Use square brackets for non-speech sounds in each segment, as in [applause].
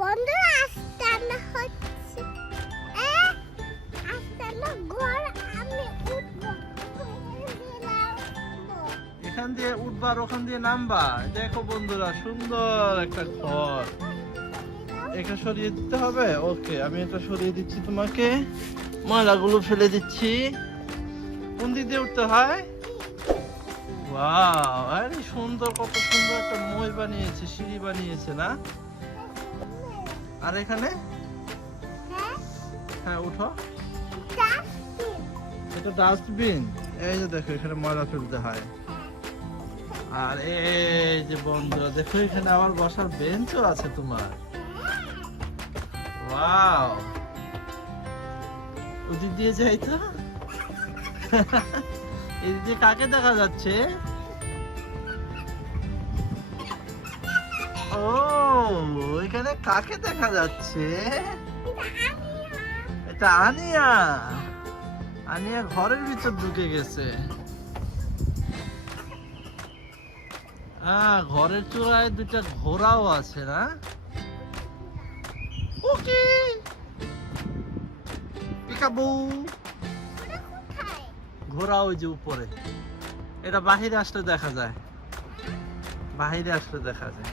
বন্ধুরা আজকে হচ্ছে। এখান দিয়ে উঠবার, ওখান দিয়ে নামবা। দেখো বন্ধুরা, সুন্দর একটা ঘর। এটা সরিয়ে দিতে হবে? ওকে, আমি এটা সরিয়ে দিচ্ছি তোমাকে। ময়লাগুলো ফেলে দিচ্ছি। কোন দিক দিয়ে উঠতে হয়? ওয়াও, আরে সুন্দর, কত সুন্দর একটা মই বানিয়েছে, সিঁড়ি বানিয়েছে না? আর এখানে? হ্যাঁ। হ্যাঁ উঠো। এটা ডাস্টবিন এই যে দেখো এখানে ময়লা ফেলতে হয়। আর এই যে বন্ধুরা দেখো এখানে আবার বসার বেঞ্চও আছে তোমার। ওয়াও ওদিক দিয়ে যাই তো। [laughs] এদিক দিয়ে কাকে দেখা যাচ্ছে? ও, এখানে কাকে দেখা যাচ্ছে? এটা আনিয়া। আনিয়া ঘরের ভিতর ঢুকে গেছে। হ্যাঁ ঘরের চূড়ায় দুটা ঘোড়াও আছে, না? ওকে পিকাবু ঘোড়া ওই যে উপরে। এটা বাহিরে আসলে দেখা যায়। বাহিরে আসলে দেখা যায়।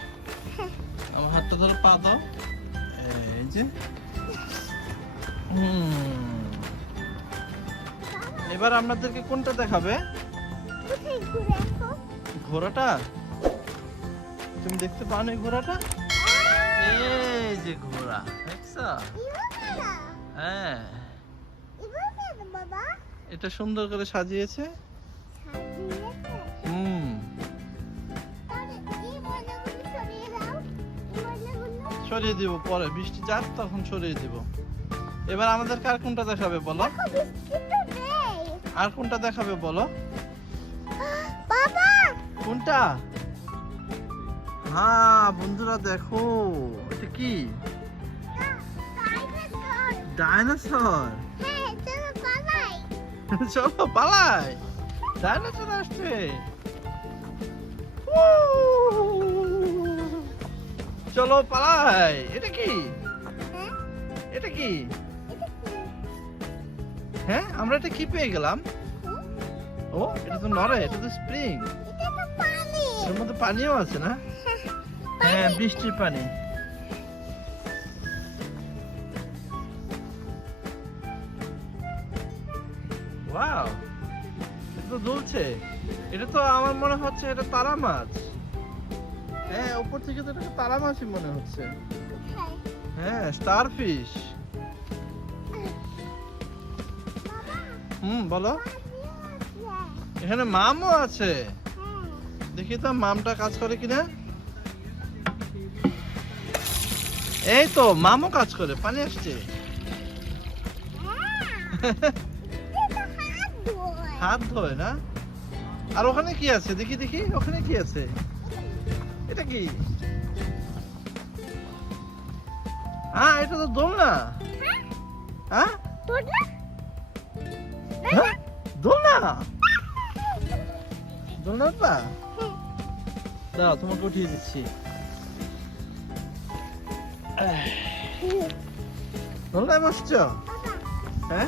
ধরে পা দাও। এই যে। এবার আপনাদেরকে কোনটা দেখাবে? ঘোড়াটা? তুমি দেখতে পাও না ঘোড়াটা? এই যে ঘোড়া দেখছ? হ্যাঁ। এটা সুন্দর করে সাজিয়েছে? হুম। সরিয়ে দিব পরে বৃষ্টি যাক তখন সরিয়ে দিব। এবার আমাদেরকে আর কোনটা দেখাবে বলো? আর কোনটা দেখাবে বলো? কোনটা? হ্যাঁ বন্ধুরা দেখো এটা কি? ডাইনোসর। হ্যাঁ চলো পালাই। [laughs] ডাইনোসর আসছে! চলো পালাই। এটা কি? হ্যাঁ এটা কি? এটা কি? হ্যাঁ আমরা এটা কি পেয়ে গেলাম? ও এটা তো নড়ে এটা তো স্প্রিং। এর মধ্যে পানিও আছে না? [laughs] হ্যাঁ বৃষ্টির পানি। ওয়াও এটা তো দুলছে। এটা তো আমার মনে হচ্ছে এটা তারা মাছ। হ্যাঁ উপর থেকে তো এটাকে তারা মাছই মনে হচ্ছে। হ্যাঁ। হ্যাঁ স্টার ফিশ হুম বলো। এখানে মামও আছে। হ্যাঁ। দেখি তো মামটা কাজ করে কিনা। এই তো মামও কাজ করে পানি আসছে। [laughs] হাত ধোয় না? আর ওখানে কি আছে? দেখি দেখি ওখানে কি আছে? এটা কি? হ্যাঁ এটা তো দোলনা। হ্যাঁ? হ্যাঁ? দোলনা? দোলনা পা দাও তোমাকে উঠিয়ে দিচ্ছি। দোলনায় বসছো? হ্যাঁ?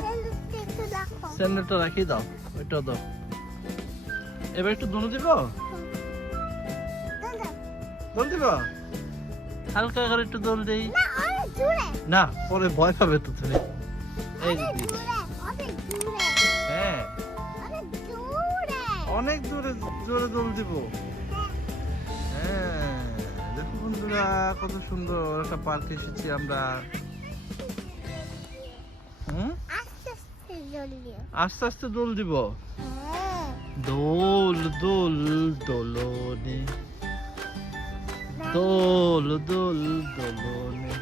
স্যান্ডেলটা রাখি। দাও ওইটা দাও। এবার একটু দোনো দিব? দোল দিব? হালকা করে একটু দোল দেই। না পরে ভয় পাবে তো তুমি। এই হ্যাঁ। অনেক দূরে। জোরে দোল দিব। হ্যাঁ দেখো বন্ধুরা কত সুন্দর একটা পার্কে এসেছি আমরা। হুম? আস্তে আস্তে দোল দিব। দোল দোল দোলনে। দোল দোল, দোলনে।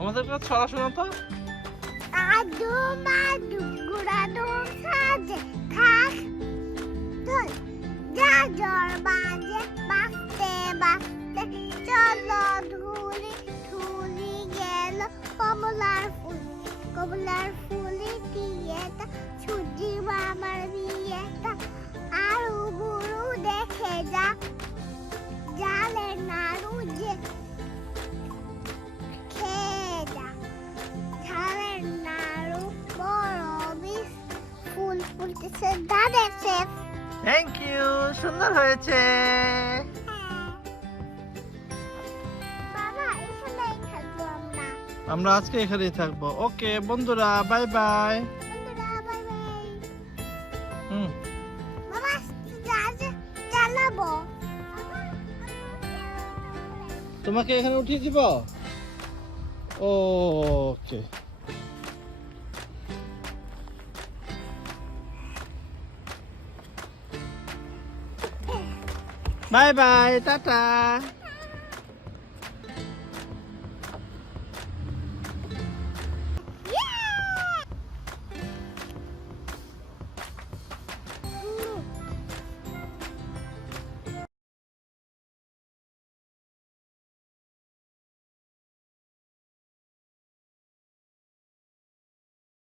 আমাদের কাছে ছড়া শোনা তো। আদু মাদু গুড়াদু সাজে খাস চল যা জ্বর বাজে, বাঁচতে বাঁচতে, চলো ধুলি ধুলি গেল কমলার ফুল, কমলার ফুলে থ্যাংক ইউ সুন্দর হয়েছে। বাবা এখানেই থাকব আমরা। আমরা আজকে এখানেই থাকব। ওকে বন্ধুরা বাই বাই বন্ধুরা বাই বাই হুম। বাবা যা যা চালাবো তোমাকে এখানে উঠিয়ে দিব? Okay bye bye tata